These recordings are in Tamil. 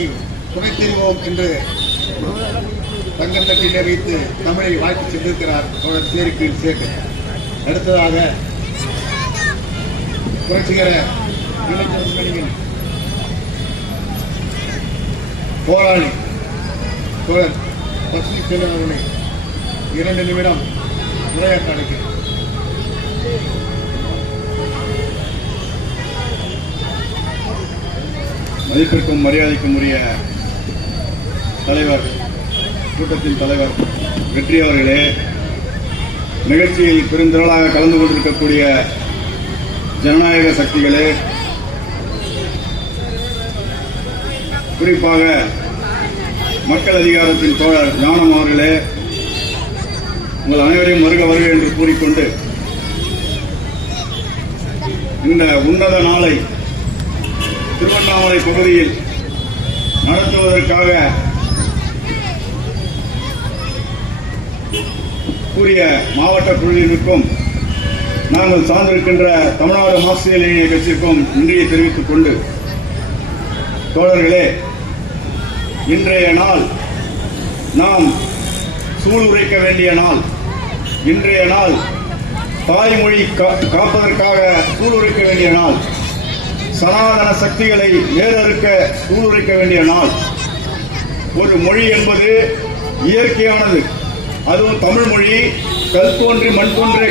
தமிழை துணைத்தெறிவோம் என்று தங்கத்தட்டிலே வைத்து தமிழை வாழ்த்து சென்றிருக்கிறார் தோழர் சேரிக்கீழ் சேகர். அடுத்ததாக புரட்சிகர போராளி தோழர் பசுமை செல்வன் அவர்களை 2 நிமிடம் உரையாற்ற அழைக்கிறேன். மதிப்பிற்கும் மரியாதைக்கும் உரிய தலைவர், கூட்டத்தின் தலைவர் வெற்றி அவர்களே, நிகழ்ச்சியில் பெருந்திரளாக கலந்து கொண்டிருக்கக்கூடிய ஜனநாயக சக்திகளே, குறிப்பாக மக்கள் அதிகாரத்தின் தோழர் ஞானம் அவர்களே, உங்கள் அனைவரையும் வருக வருக என்று கூறிக்கொண்டு இந்த உன்னத நாளை திருவண்ணாமலை பகுதியில் நடத்துவதற்காக கூறிய மாவட்ட குழுவினருக்கும் நாங்கள் சார்ந்திருக்கின்ற தமிழ்நாடு மார்க்சிய லெனினிய கட்சிக்கும் நன்றியை தெரிவித்துக் கொண்டு, தோழர்களே, இன்றைய நாள் நாம் சூளுரைக்க வேண்டிய நாள். இன்றைய நாள் தாய்மொழி காப்பதற்காக சூளுரைக்க வேண்டிய நாள். சனாதன சக்திகளை வேறறுக்க சூளுரைக்க வேண்டிய நாள். ஒரு மொழி என்பது இயற்கையானது. அதுவும் தமிழ் மொழி கல் தோன்றி மண் தோன்றிய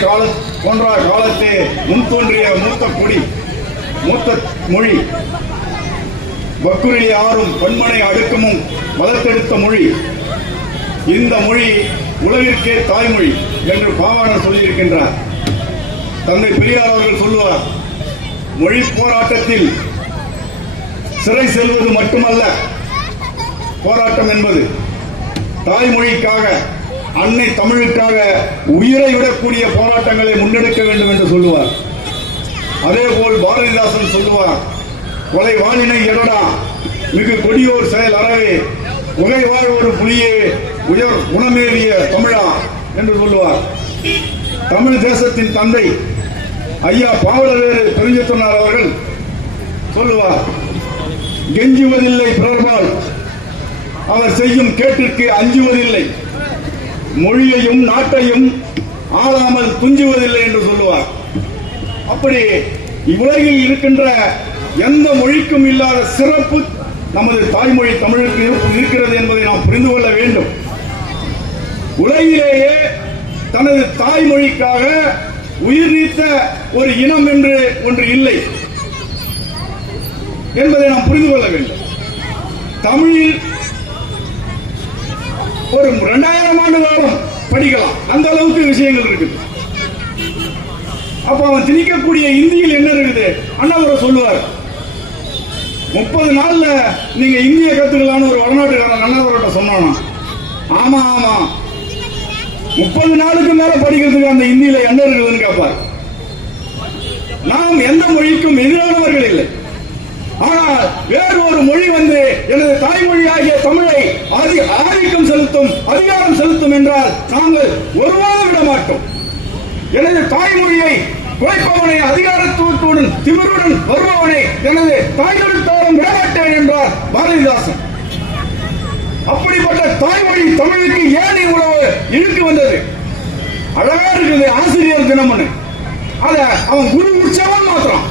போன்ற காலத்தே முன் தோன்றிய மூத்த கொடி, மூத்த மொழி. வக்குரில் ஆறும் பன்மனை அடுக்கமும் வளர்த்தெடுத்த மொழி. இந்த மொழி உலகிற்கே தாய்மொழி என்று பாவாணர் சொல்லியிருக்கின்றார். தந்தை பெரியார் அவர்கள் சொல்லுவார், மொழி போராட்டத்தில் சிறை செல்வது மட்டுமல்ல போராட்டம் என்பது, தாய்மொழிக்காக, அன்னை தமிழுக்காக உயிரை விடக்கூடிய போராட்டங்களை முன்னெடுக்க வேண்டும் என்று சொல்லுவார். அதேபோல் பாரதிதாசன் சொல்லுவார், கொலை வாழினை எடடா மிகு கொடியோர் செயல் அறவே உகை வாழ் ஒரு புலியே உயர் குணமேறிய தமிழா என்று சொல்லுவார். தமிழ் தேசத்தின் தந்தை ஐயா பாவலவேறு பெருஞ்சத்தனார் அவர்கள் சொல்லுவார், கெஞ்சுவதில்லை பிறர்பால் அவர் செய்யும் கேட்டிற்கு அஞ்சுவதில்லை, மொழியையும் நாட்டையும் ஆளாமல் துஞ்சுவதில்லை என்று சொல்லுவார். அப்படி இவ்வுலகில் இருக்கின்ற எந்த மொழிக்கும் இல்லாத சிறப்பு நமது தாய்மொழி தமிழுக்கு இருக்கிறது என்பதை நாம் புரிந்து கொள்ள வேண்டும். உலகிலேயே தனது தாய்மொழிக்காக உயிர் நீத்த ஒரு இனம் என்று ஒன்று இல்லை என்பதை நாம் புரிந்து கொள்ள வேண்டும். தமிழில் ஒரு 2000 ஆண்டு காலம் படிக்கலாம், அந்த அளவுக்கு விஷயங்கள் இருக்குது. அப்ப அவன் திணிக்கக்கூடிய இந்தியில் என்ன இருக்குது? அண்ணாதுரை சொல்லுவார், 30 நாள்ல நீங்க இந்திய கத்துக்கலான்னு ஒரு வடநாட்டுக்காரன் அண்ணாதுரை சொன்னானா? ஆமா ஆமா, 30 நாளுக்கு மேல படிக்கிறதுக்கு அந்த இந்தியில என்ன இருக்குதுன்னு கேட்பார். நாம் எந்த மொழிக்கும் எதிரானவர்கள் இல்லை. ஆனால் வேறு ஒரு மொழி வந்து எனது தாய்மொழி ஆகிய தமிழை ஆதிக்கம் செலுத்தும், அதிகாரம் செலுத்தும் என்றால் நாங்கள் ஒருவாறு விட மாட்டோம். எனது தாய்மொழியை குறைப்பவனை, அதிகாரத்துவத்துடன் திமிருடன் வருபவனை எனது தாய்மொழித்தாலும் விடமாட்டேன் என்றார் பாரதிதாசன். அப்படிப்பட்ட தாய்மொழி தமிழுக்கு ஏன் இவ்வளவு இழுக்கு வந்தது? அழகா இருக்குது ஆசிரியர் தினம்னு. அத அவன் குரு உற்சவம் மாத்திரம்,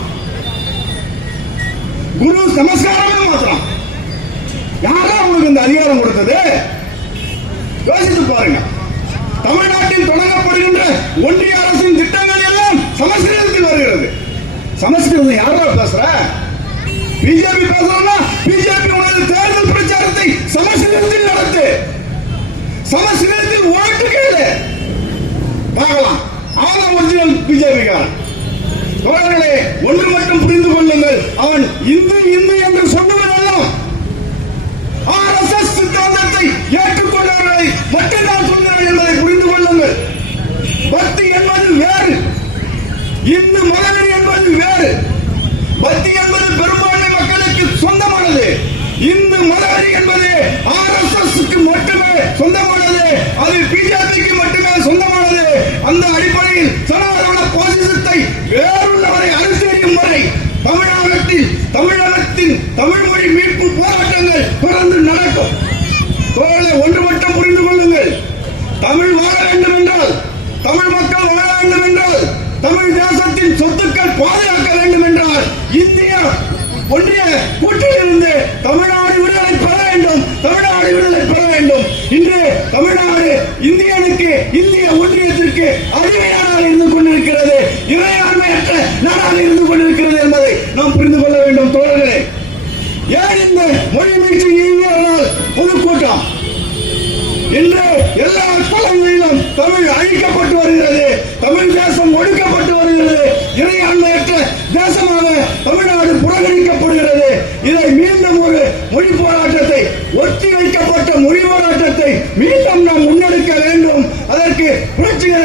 குரு நமஸ்காரம் மாத்திரம். யாரா அவனுக்கு இந்த அதிகாரம் கொடுத்தது? யோசித்து பாருங்க. தமிழ்நாட்டில் தொடங்கப்படுகின்ற ஒன்றிய அரசின் திட்டங்கள் எல்லாம் சமஸ்கிருதத்தில் வருகிறது. சமஸ்கிருதம் யாரா பேசுற? பிஜேபி பேசுறா? பிஜேபி உனது தேர்தல் பிரச்சாரத்தை சமஸ்கிருதத்தில் நடத்து, சமஸ்கிருதத்தில் ஓட்டு கேளு, பார்க்கலாம். அவன் ஒரிஜினல் பிஜேபிக்காரன். தோழர்களே, ஒன்று மட்டும் புரிந்து கொள்ளுங்கள், அவன் இந்து இந்து என்று சொல்லுவதெல்லாம் RSS சித்தாந்தத்தை ஏற்றுக்கொண்டவர்களை மட்டும்தான் சொல்கிறேன் என்பதை புரிந்து கொள்ளுங்கள். பக்தி என்பது வேறு, இந்து மதவெறி என்பது வேறு. பக்தி என்பது பெரும்பான்மை மக்களுக்கு சொந்தமானது, இந்து மதவெறி என்பது RSSக்கு மட்டுமே சொந்தமானது, அது பிஜேபிக்கு மட்டுமே சொந்தமானது. அந்த அடிப்படையில் சனாதன பாசிசத்தை வேறுள்ளவரை அரசியலும் வரை தமிழகத்தின் தமிழ்மொழி மீட்பு போராட்டங்கள் மாற்றங்கள் தொடர்ந்து நடக்கும். தோழர்களே, ஒன்று மட்டும் புரிந்து கொள்ளுங்கள். தமிழ் வாழ வேண்டும் என்றால், தமிழ் மக்கள் வாழ வேண்டும் என்றால், தமிழ் தேசத்தின் சொத்துக்கள் பாதுகாக்க வேண்டும் என்றால் இந்திய ஒன்றிய கூட்டிலிருந்து தமிழ்நாடு விடுதலை பெற வேண்டும். தமிழ்நாடு விடுதலை பெற வேண்டும். இன்று தமிழ்நாடு இந்தியனுக்கு, இந்திய ஒன்றியத்திற்கு அடிமையாக இருந்து கொண்டிருக்கிறது, இறையாண்மையற்ற நாடாக இருந்து கொண்டிருக்கிறது என்பதை நாம் புரிந்து கொள்ள வேண்டும். தோழர்களே, ஏன் இந்த மொழி மீட்சி பொதுக்கூட்டம்? இன்று எல்லா தளங்களிலும் தமிழ் அழிக்கப்பட்டு வருகிறது, தமிழ் தேசம் ஒடுக்கப்பட்டு வருகிறது, இறையாண்மையற்ற தேசமாக தமிழ்நாடு புறக்கணிக்கப்படுகிறது. இதை மீண்டும் ஒரு மொழி போராட்டத்தை, ஒத்தி வைக்கப்பட்ட மொழி போராட்டத்தை மீண்டும் நாம் முன்னெடுக்க வேண்டும். அதற்கு புரட்சிகர